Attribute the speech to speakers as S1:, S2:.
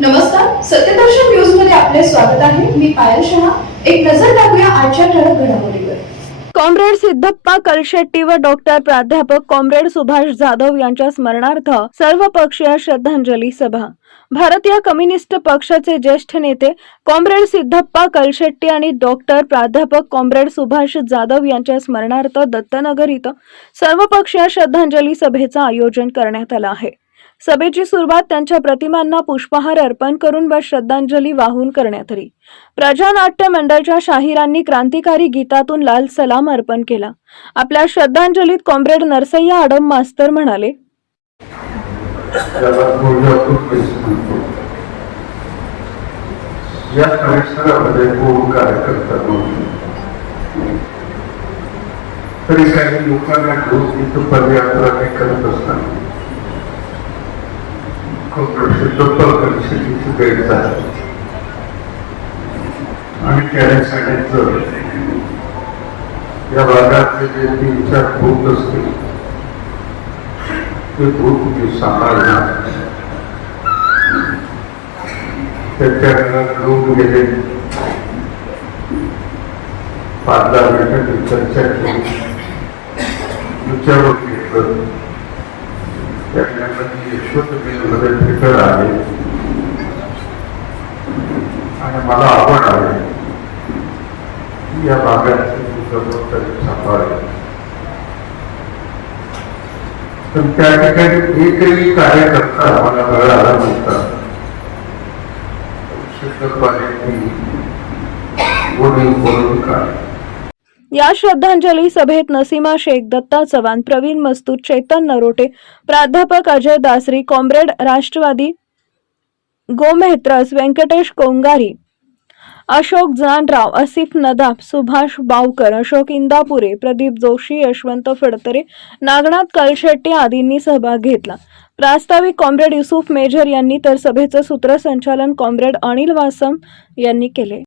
S1: नमस्कार सत्यदर्शन न्यूजमध्ये आपले स्वागत आहे. मी पायल शहा. एक नजर टाकूया आजच्या ठळक घडामोडीवर.
S2: कॉम्रेड सिद्धप्पा कलशेट्टी व डॉक्टर प्राध्यापक कॉम्रेड सुभाष जाधव यांच्या स्मरणार्थ सर्वपक्षीय श्रद्धांजली सभा. भारतीय कम्युनिस्ट पक्षाचे ज्येष्ठ नेते कॉम्रेड सिद्धप्पा कलशेट्टी आणि डॉक्टर प्राध्यापक कॉम्रेड सुभाष जाधव यांच्या स्मरणार्थ दत्तनगर इथं सर्वपक्षीय श्रद्धांजली सभेचं आयोजन करण्यात आलं आहे. सभेची सुरुवात त्यांच्या प्रतिमांना पुष्पहार अर्पण करून व श्रद्धांजली वाहून करण्यात आली. प्रजानाट्य मंडळच्या शाहिरांनी क्रांतिकारी गीतातून लाल सलाम अर्पण केला. आपल्या श्रद्धांजलीत कॉम्रेड नरसय्या आडम मास्तर म्हणाले
S3: या परिसरामध्ये कोण कार्यकर्ता तरी काही लोकांना घेऊन इथं पदयात्रा ते करत असताना खूप सिद्धप्पा भेट झाली आणि त्याने सांगितलं या भागातले जे तीन चार भूत असतील ते भूत मी सांभाळणार. त्याच्या घरात लोक गेले. पाच दहा मिनिटांची चर्चा केली विचारून घेतलं. त्याच्यामध्ये आणि मला आवड आहे की या भागाची जबाबदारी सांभाळेल पण त्या ठिकाणी एकही कार्यकर्ता आम्हाला मिळाला नव्हता. शिक्षकपाने कोणी बोलून काय
S2: या श्रद्धांजली सभेत नसीमा शेख दत्ता चव्हाण प्रवीण मस्तूर चेतन नरोटे प्राध्यापक अजय दासरी कॉम्रेड राष्ट्रवादी गोमेहत्रस व्यंकटेश कोंगारी अशोक जानराव असिफ नदाफ सुभाष बावकर अशोक इंदापुरे प्रदीप जोशी यशवंत फडतरे नागनाथ कलशेट्टी आदींनी सहभाग घेतला. प्रास्ताविक कॉम्रेड युसुफ मेजर यांनी तर सभेचं सूत्रसंचालन कॉम्रेड अनिल वासम यांनी केले.